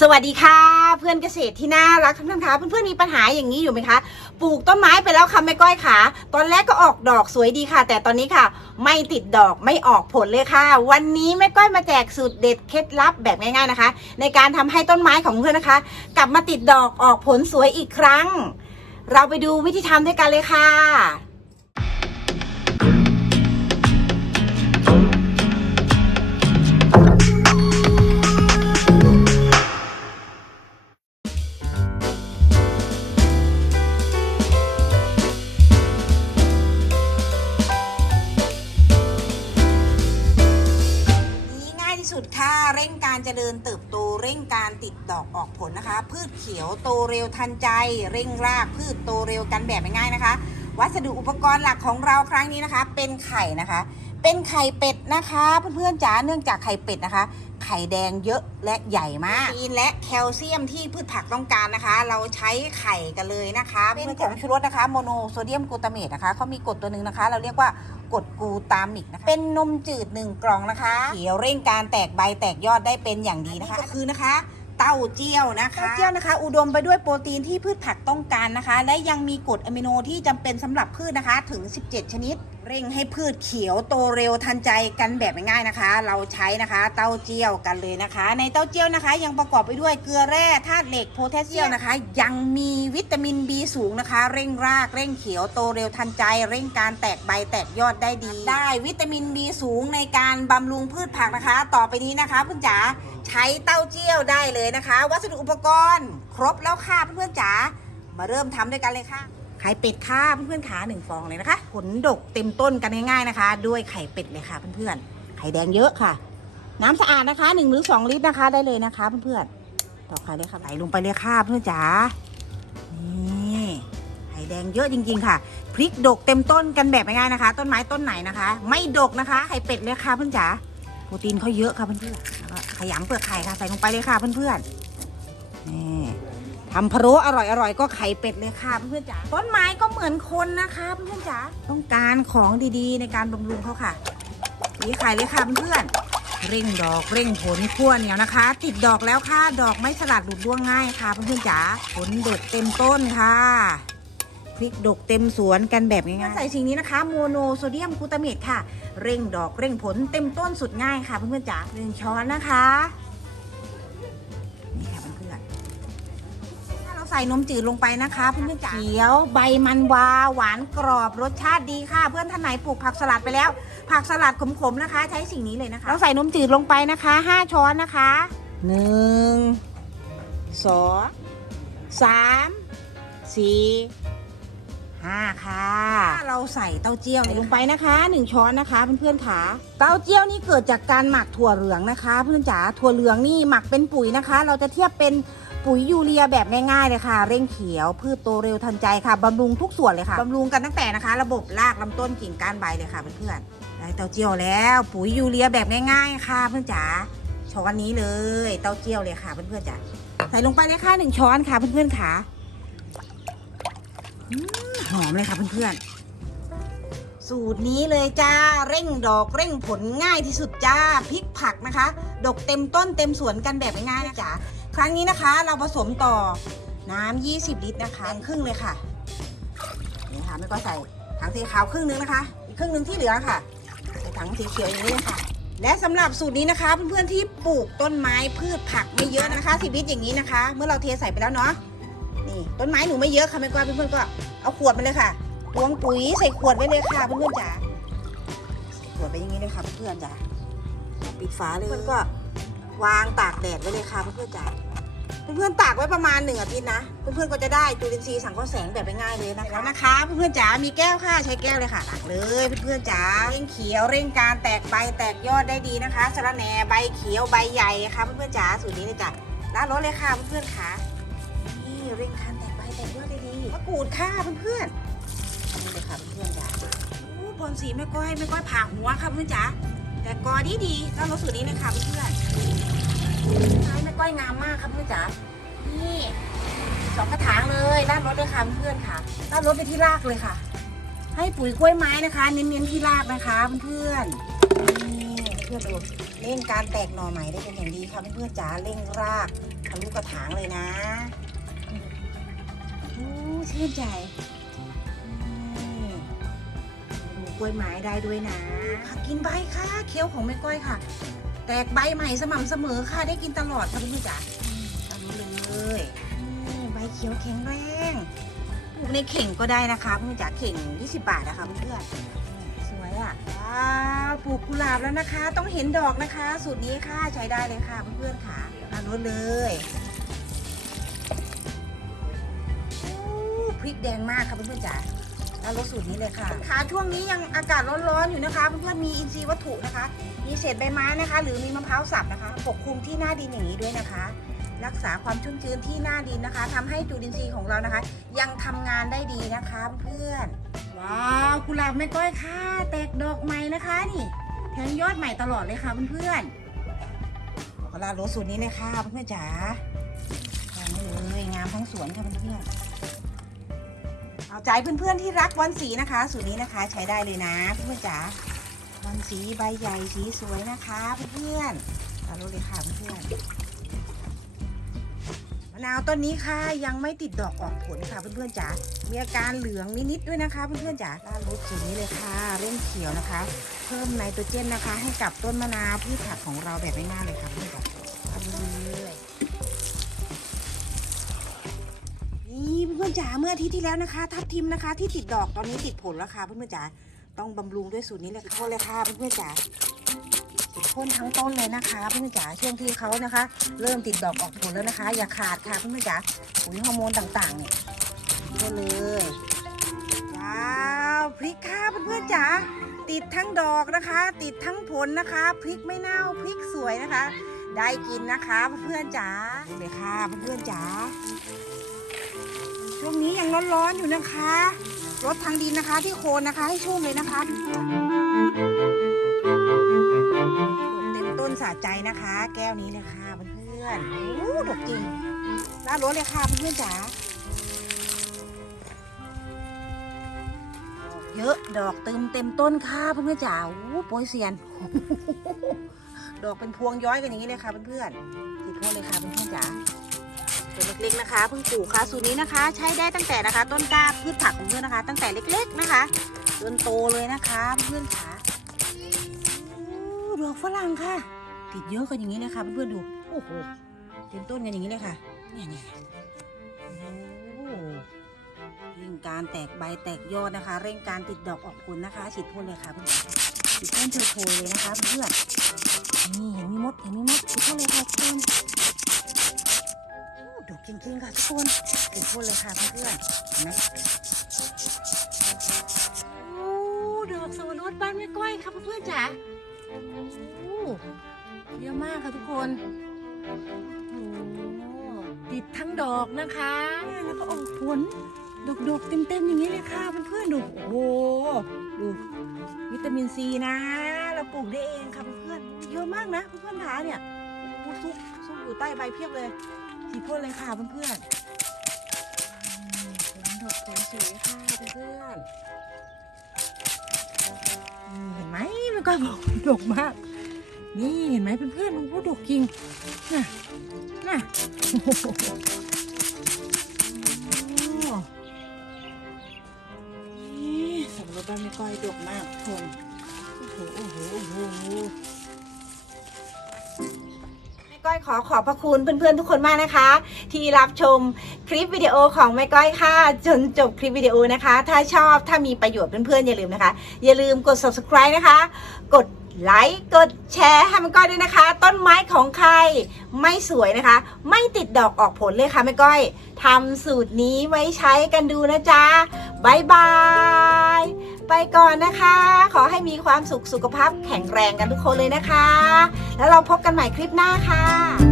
สวัสดีค่ะ เพื่อนเกษตรที่น่ารักทุกท่านคะเพื่อนๆมีปัญหาอย่างนี้อยู่ไหมคะปลูกต้นไม้ไปแล้วค่ะแม่ก้อยขาตอนแรกก็ออกดอกสวยดีค่ะ แต่ตอนนี้ค่ะ ไม่ติดดอกไม่ออกผลเลยค่ะ วันนี้แม่ก้อยมาแจกสูตรเด็ดเคล็ดลับแบบง่าย ๆนะคะ ในการทำให้ต้นไม้ของเพื่อนนะคะ กลับมาติดดอกออกผลสวยอีกครั้ง เราไปดูวิธีทำด้วยกันเลยค่ะ เร่งการเจริญเติบโตเร่งการติดดอกออกผลนะคะ พืชเขียวโตเร็วทันใจ เร่งรากพืชโตเร็วกันแบบง่ายๆนะคะ วัสดุอุปกรณ์หลักของเราครั้งนี้นะคะ เป็นไข่นะคะ เป็นไข่เป็ดนะคะ เพื่อนๆจ๋าเนื่องจากไข่เป็ดนะคะ ไข่แดงเยอะและใหญ่มากโปรตีนและแคลเซียมที่พืชผักต้องการนะคะ เราใช้ไข่กันเลยนะคะเป็นผงชูรสนะคะโมโนโซเดียมกลูตาเมตนะคะเขามีกรดตัวหนึ่งนะคะ เราเรียกว่ากรดกลูตามิกนะคะ เป็นนมจืด1กล่องนะคะเขียวเร่งการแตกใบแตกยอดได้เป็นอย่างดีนะคะก็คือนะคะเต้าเจี้ยวนะคะเต้าเจี้ยวนะคะ อุดมไปด้วยโปรตีนที่พืชผักต้องการนะคะ และยังมีกรดอะมิโนที่จำเป็นสำหรับพืชนะคะถึง 17 ชนิดเร่งให้พืชเขียวโตเร็วทันใจกันแบบง่ายๆนะคะ เราใช้นะคะเต้าเจี้ยวกันเลยนะคะ ในเต้าเจี้ยวนะคะ ยังประกอบไปด้วยเกลือแร่ธาตุเหล็กโพแทสเซียมนะคะ ยังมีวิตามิน B สูงนะคะ เร่งรากเร่งเขียวโตเร็วทันใจ เร่งการแตกใบแตกยอดได้ดี ได้วิตามิน B สูงในการบำรุงพืชผักนะคะ ต่อไปนี้นะคะเพื่อนจ๋าใช้เต้าเจี้ยวได้เลยนะคะ วัสดุอุปกรณ์ ครบแล้วค่ะเพื่อนๆจ๋ามาเริ่มทำด้วยกันเลยค่ะ ไข่เป็ดค่ะเพื่อนๆขาหนึ่งฟองเลยนะคะ ผลดกเต็มต้นกันง่ายๆนะคะ ด้วยไข่เป็ดเลยค่ะเพื่อนๆไข่แดงเยอะค่ะ น้ำสะอาดนะคะ1หรือ2ลิตรนะคะ ได้เลยนะคะเพื่อนๆต่อไข่เลยค่ะไหลลงไปเลยค่ะเพื่อนจ๋านี่ไข่แดงเยอะจริง ๆ ค่ะพริกดกเต็มต้นกันแบบง่ายๆนะคะ ต้นไม้ต้นไหนนะคะ ไม่ดกนะคะไข่เป็ดเลยค่ะเพื่อนจ๋าโปรตีนเขาเยอะค่ะเพื่อนๆแล้วก็ขยำเปลือกไข่ค่ะใส่ลงไปเลยค่ะเพื่อนๆนี่ ทำพะโล้อร่อยอร่อยๆก็ไข่เป็ดเลยค่ะเพื่อนจ๋าต้นไม้ก็เหมือนคนนะคะเพื่อนจ๋าต้องการของดีๆ ในการบำรุงเขาค่ะนี่ไข่เลยค่ะเพื่อนเร่งดอกเร่งผลขั้วเหนียวนะคะ ติดดอกแล้วค่ะดอกไม่สลัดหลุดร่วงง่ายค่ะเพื่อนๆจ๋าผลดกเต็มต้นค่ะพริกดกเต็มสวนกันแบบง่ายๆใส่สิ่งนี้นะคะโมโนโซเดียมกลูตาเมตค่ะ เร่งดอกเร่งผลเต็มต้นสุดง่ายค่ะเพื่อนๆจ๋าหนึ่งช้อนนะคะ ใส่นมจืดลงไปนะคะเพื่อนๆจ๋าเขียวใบมันวาหวานกรอบรสชาติดีค่ะ เพื่อนท่านไหนปลูกผักสลัดไปแล้ว ผักสลัดขมๆนะคะ ใช้สิ่งนี้เลยนะคะ เราใส่นมจืดลงไปนะคะ 5 ช้อนนะคะหนึ่งสองสามสี่ห้าค่ะ เราใส่เต้าเจี้ยวลงไปนะคะหนึ่งช้อนนะคะเพื่อนๆค่ะเต้าเจี้ยวนี่เกิดจากการหมักถั่วเหลืองนะคะ เพื่อนจ๋าถั่วเหลืองนี่หมักเป็นปุ๋ยนะคะ เราจะเทียบเป็นปุ๋ยยูเรียแบบง่ายๆเลยค่ะ เร่งเขียวพืชโตเร็วทันใจค่ะบำรุงทุกส่วนเลยค่ะบำรุงกันตั้งแต่นะคะ ระบบรากลำต้นกิ่งก้านใบเลยค่ะเพื่อนๆได้เต้าเจี้ยวแล้วปุ๋ยยูเรียแบบง่าย ๆ ค่ะ เพื่อนจ๋าช้อนนี้เลย เต้าเจี้ยวเลยค่ะเพื่อนๆจ๋าใส่ลงไปเลยค่ะหนึ่งช้อนค่ะเพื่อนๆค่ะอืมหอมเลยค่ะเพื่อนๆ สูตรนี้เลยจ้าเร่งดอกเร่งผลง่ายที่สุดจ้าพริกผักนะคะ ดกเต็มต้นเต็มสวนกันแบบง่ายๆนะจ๊ะครั้งนี้นะคะ เราผสมต่อน้ำ20 ลิตรนะคะครึ่งเลยค่ะนี่ค่ะไม่ก็ใส่ถังสีขาวครึ่งนึงนะคะ อีกครึ่งนึงที่เหลือค่ะใส่ถังสีเขียวอย่างนี้ค่ะ และสำหรับสูตรนี้นะคะเพื่อนๆที่ปลูกต้นไม้พืชผักไม่เยอะนะคะสิบลิตรอย่างนี้นะคะ เมื่อเราเทใส่ไปแล้วเนาะนี่ต้นไม้หนูไม่เยอะค่ะไม่ก็เพื่อนๆก็เอาขวดมาเลยค่ะ ตวงปุ๋ยใส่ขวดไว้เลยค่ะเพื่อนๆจ๋าใส่ขวดไปอย่างนี้เลยค่ะเพื่อนๆจ๋าปิดฝาเลยเพื่อนก็วางตากแดดไว้เลยค่ะเพื่อนๆจ๋าเพื่อนๆตากไว้ประมาณหนึ่งอาทิตย์นะเพื่อนๆก็จะได้จุลินทรีย์สังเคราะห์แสงแบบง่ายๆเลยนะคะแล้วนะคะเพื่อนๆจ๋ามีแก้วค่ะใช้แก้วเลยค่ะตักเลยเพื่อนๆจ๋าเร่งเขียวเร่งการแตกใบแตกยอดได้ดีนะคะสะระแหน่ใบเขียวใบใหญ่ค่ะเพื่อนๆจ๋าสูตรนี้เลยจ้ะล้างรถเลยค่ะเพื่อนๆค่ะนี่เร่งการแตกใบแตกยอดได้ดีมะกรูดค่ะเพื่อนๆ ค่ะเพื่อนจ๋าบอลสีไม่ก้อยไม่ก้อยผ่าหัวค่ะเพื่อนจ๋าแต่กอดีดีๆล้างรถสูตรนี้เลยค่ะเพื่อนใช้ไม่ก้อยงามมากค่ะเพื่อนจ๋านี่สองกระถางเลยล้างรถเลยค่ะเพื่อนค่ะล้างรถไปที่รากเลยค่ะ ให้ปุ๋ยกล้วยไม้นะคะ เน้นๆที่รากนะคะเพื่อนนี่เพื่อนดูเร่งการแตกหน่อใหม่ได้เป็นอย่างดีค่ะเพื่อนจ๋าเร่งรากทะลุกระถางเลยนะโอ้ชื่นใจ ล้วยไม้ได้ด้วยนะค่ะกินใบค่ะเคี้ยวของแม่ก้อยค่ะ แตกใบใหม่สม่ำเสมอค่ะได้กินตลอดค่ะเพื่อนๆจ๋าเอารู้เลยนี่ใบเขียวแข็งแรงปลูกในเข่งก็ได้นะคะเพื่อนๆจ๋าเข่ง 20 บาทนะคะเพื่อนๆสวยอะว้าวปลูกกุหลาบแล้วนะคะ ต้องเห็นดอกนะคะ สูตรนี้ค่ะใช้ได้เลยค่ะเพื่อนๆค่ะเอารู้เลยโอ้พริกแดงมากค่ะเพื่อนๆจ๋า แล้วรสสูตรนี้เลยค่ะค่ะช่วงนี้ยังอากาศร้อนๆอยู่นะคะเพื่อนๆมีอินทรีย์วัตถุนะคะ มีเศษใบไม้นะคะ หรือมีมะพร้าวสับนะคะ ปกคลุมที่หน้าดินอย่างนี้ด้วยนะคะ รักษาความชุ่มชื้นที่หน้าดินนะคะทำให้จุลินทรีย์ของเรานะคะ ยังทำงานได้ดีนะคะเพื่อนว้าวกุหลาบแม่ก้อยค่ะแตกดอกใหม่นะคะนี่แทงยอดใหม่ตลอดเลยค่ะเพื่อนๆขอลาโรสสูตรนี้เลยค่ะเพื่อนๆจ๋าแทงเลยงามทั้งสวนค่ะเพื่อนๆ เอาใจเพื่อนๆที่รักวันสีนะคะ สูตรนี้นะคะใช้ได้เลยนะเพื่อนๆจ๋ามันสีใบใหญ่สีสวยนะคะเพื่อนๆเอารู้เลยค่ะเพื่อนมะนาวต้นนี้ค่ะยังไม่ติดดอกออกผลค่ะเพื่อนๆจ๋า มีอาการเหลืองนิดๆด้วยนะคะเพื่อนๆจ๋าด้านรูปสูตรนี้เลยค่ะเร่งเขียวนะคะ เพิ่มไนโตรเจนนะคะ ให้กับต้นมะนาวพืชผักของเราแบบง่ายๆเลยค่ะเพื่อนๆ พื่อนๆจ๋าเมื่ออาทิตย์ที่แล้วนะคะ ทับทิมนะคะ ที่ติดดอกตอนนี้ติดผลแล้วค่ะเพื่อนๆจ๋าต้องบำรุงด้วยสูตรนี้เลยโทษเลยค่ะเพื่อนๆจ๋าฉีดพ่นทั้งต้นเลยนะคะเพื่อนๆจ๋าช่วงที่เขานะคะ เริ่มติดดอกออกผลแล้วนะคะ อย่าขาดค่ะเพื่อนๆจ๋าปุ๋ยฮอร์โมนต่างๆเนี่ยพ่นเลยว้าวพริกค่ะเพื่อนๆจ๋าติดทั้งดอกนะคะ ติดทั้งผลนะคะพริกไม่เน่าพริกสวยนะคะ ได้กินนะคะเพื่อนๆจ๋าเลยค่ะเพื่อนๆจ๋า ช่วงนี้ยังร้อนๆอยู่นะคะรดทางดินนะคะที่โคนนะคะให้ชุ่มเลยนะคะเต็มต้นสะใจนะคะ แก้วนี้เลยค่ะเพื่อนๆโอ้ดกจริงน่ารถเลยค่ะเพื่อนๆจ๋าเยอะดอกเต็มเต็มต้นค่ะเพื่อนๆจ๋าโอ้โปรยเซียน ดอกเป็นพวงย้อยกันอย่างนี้เลยค่ะเพื่อนๆติดโทษเลยค่ะเพื่อนๆจ๋า ตัวเล็กๆนะคะเพิ่งปลูกค่ะสูตรนี้นะคะ ใช้ได้ตั้งแต่นะคะ ต้นกล้าพืชผักของเพื่อนนะคะ ตั้งแต่เล็ก ๆนะคะจนโตเลยนะคะเพื่อนๆค่ะดอกฝรั่งค่ะ ติดเยอะกันอย่างนี้เลยค่ะเพื่อนๆดูโอ้โหเต็มต้นกันอย่างนี้เลยค่ะเนี่ยเนี่ยโอ้เร่งการแตกใบแตกยอดนะคะ เร่งการติดดอกออกผลนะคะฉีดพ่นเลยค่ะเพื่อนฉีดพ่นโชว์ๆเลยนะคะเพื่อนนี่เห็นมีมดเห็นมีมดฉีดพ่นเลยค่ะเพื่อน ดกจริงๆค่ะทุกคนติดพ่นเลยค่ะเพื่อนๆเห็นไหมโอ้ดอกสวรสบ้านแม่ก้อยค่ะเพื่อนๆจ๋าโอ้เยอะมากค่ะทุกคนโอ้ติดทั้งดอกนะคะ แล้วก็ออกผลดกๆเต็มๆอย่างนี้เลยค่ะเพื่อนๆดูโอ้โหดูวิตามินซีนะ เราปลูกได้เองค่ะเพื่อนๆเยอะมากนะเพื่อนๆขาเนี่ยซุกซุกอยู่ใต้ใบเพียบเลย สีพ่นเลยค่ะเพื่อนๆอืมผลดอกผลสวยค่ะเพื่อนๆอืมเห็นไหมมันก็บอกดกมาก นี่เห็นไหมเพื่อนๆมันก็ดกจริงน่ะน่ะโอ้โหโอ้นี่สำหรับบ้านไม่ก้อยดกมากทุกคนโอ้โหโอ้โหโอ้โหแม่ ก้อยขอขอบพระคุณเพื่อนๆทุกคนมากนะคะ ที่รับชมคลิปวิดีโอของแม่ก้อยค่ะจนจบคลิปวิดีโอนะคะ ถ้าชอบถ้ามีประโยชน์เพื่อนๆอย่าลืมนะคะ อย่าลืมกด subscribe นะคะ กดไลค์กดแชร์ให้แม่ก้อยด้วยนะคะ ต้นไม้ของใครไม่สวยนะคะ ไม่ติดดอกออกผลเลยค่ะแม่ก้อยทำสูตรนี้ไว้ใช้กันดูนะจ๊ะบายบาย ไปก่อนนะคะ ขอให้มีความสุขสุขภาพแข็งแรงกันทุกคนเลยนะคะ แล้วเราพบกันใหม่คลิปหน้าค่ะ